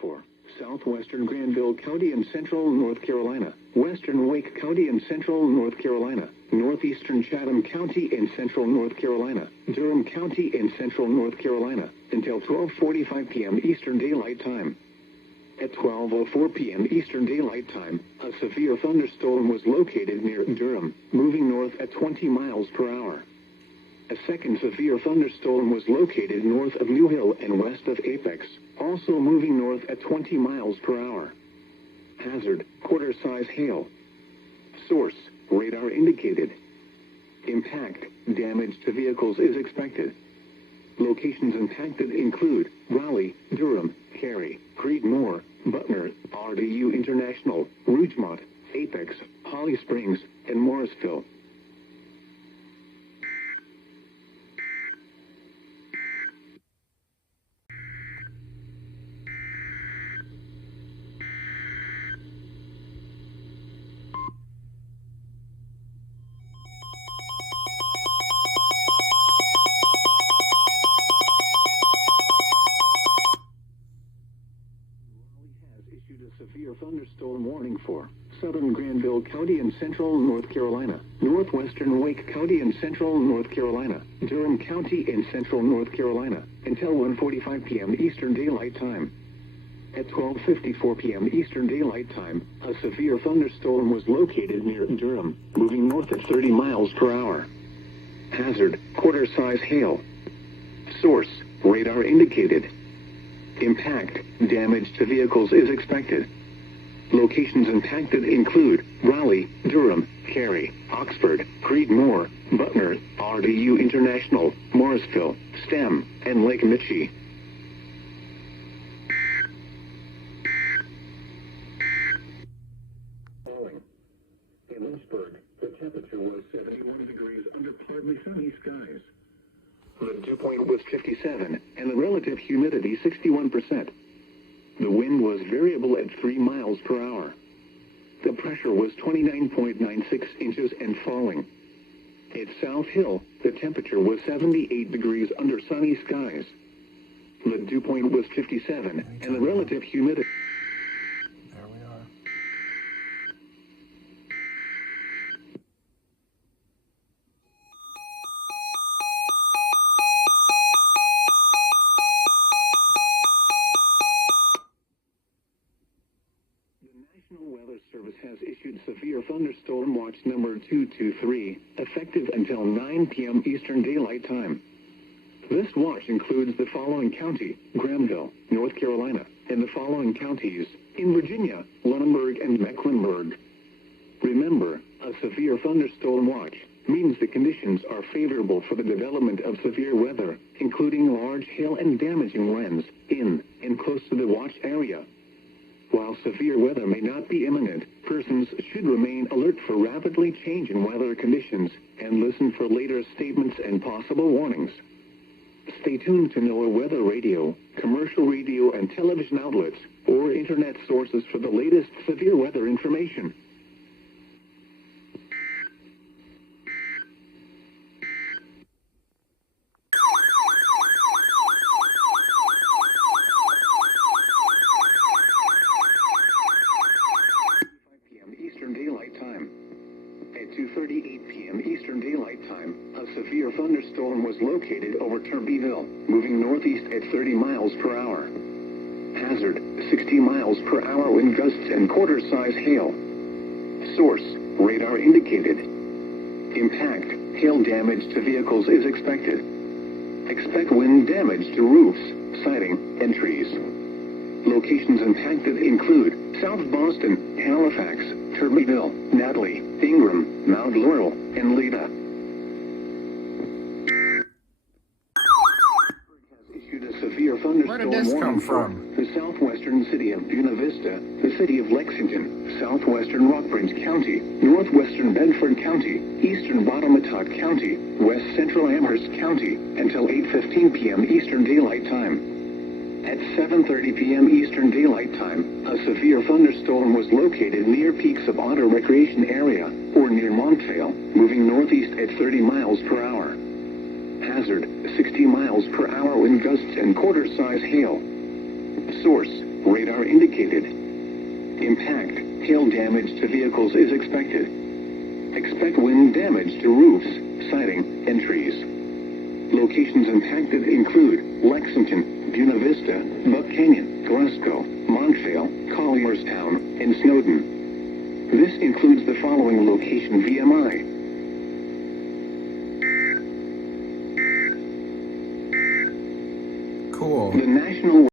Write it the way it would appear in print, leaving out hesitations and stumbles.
for southwestern Granville County in central North Carolina, western Wake County in central North Carolina, northeastern Chatham County in central North Carolina, Durham County in central North Carolina, until 12:45 p.m. Eastern Daylight Time. At 12:04 p.m. Eastern Daylight Time, a severe thunderstorm was located near Durham, moving north at 20 miles per hour. A second severe thunderstorm was located north of New Hill and west of Apex, also moving north at 20 miles per hour. Hazard, quarter-size hail. Source, radar indicated. Impact, damage to vehicles is expected. Locations impacted include Raleigh, Durham, Cary, Creedmoor, Butner, RDU International, Rougemont, Apex, Holly Springs, and Morrisville. Severe thunderstorm warning for southern Granville County in central North Carolina, northwestern Wake County in central North Carolina, Durham County in central North Carolina, until 1:45 p.m. Eastern Daylight Time. At 12:54 p.m. Eastern Daylight Time, a severe thunderstorm was located near Durham, moving north at 30 miles per hour. Hazard, quarter-size hail. Source, radar indicated. Impact, damage to vehicles is expected. Locations impacted include Raleigh, Durham, Cary, Oxford, Creedmoor, Butner, RDU International, Morrisville, Stem, and Lake Michie. Falling. In Lynchburg, the temperature was 71 degrees under partly sunny skies. The dew point was 57, and the relative humidity 61%. The wind was variable at 3 miles per hour. The pressure was 29.96 inches and falling. At South Hill, the temperature was 78 degrees under sunny skies. The dew point was 57, and the relative humidity... There we are. National Weather Service has issued Severe Thunderstorm Watch number 223, effective until 9 p.m. Eastern Daylight Time. This watch includes the following county, Granville, North Carolina, and the following counties, in Virginia, Lunenburg, and Mecklenburg. Remember, a severe thunderstorm watch means the conditions are favorable for the development of severe weather, including large hail and damaging winds, in and close to the watch area. While severe weather may not be imminent, persons should remain alert for rapidly changing weather conditions and listen for later statements and possible warnings. Stay tuned to NOAA weather radio, commercial radio and television outlets, or internet sources for the latest severe weather information. At 2:38 p.m. Eastern Daylight Time, a severe thunderstorm was located over Turbeville, moving northeast at 30 miles per hour. Hazard, 60 miles per hour wind gusts and quarter-size hail. Source, radar indicated. Impact, hail damage to vehicles is expected. Expect wind damage to roofs, siding, and trees. Locations impacted include South Boston, Halifax, Turbeville, Natalie, Ingram, Mount Laurel, and Leda. Has issued a severe thunderstorm Where did this come from? The southwestern city of Buena Vista, the city of Lexington, southwestern Rockbridge County, northwestern Bedford County, eastern Bottomatot County, west central Amherst County, until 8:15 p.m. Eastern Daylight Time. At 7:30 p.m. Eastern Daylight Time, a severe thunderstorm was located near Peaks of Otter Recreation Area, or near Montvale, moving northeast at 30 miles per hour. Hazard, 60 miles per hour wind gusts and quarter-size hail. Source, radar indicated. Impact, hail damage to vehicles is expected. Expect wind damage to roofs, siding, and trees. Locations impacted include Lexington, Buena Vista, Buck Canyon, Glasgow, Montvale, Collierstown, and Snowden. This includes the following location VMI. Cool. The National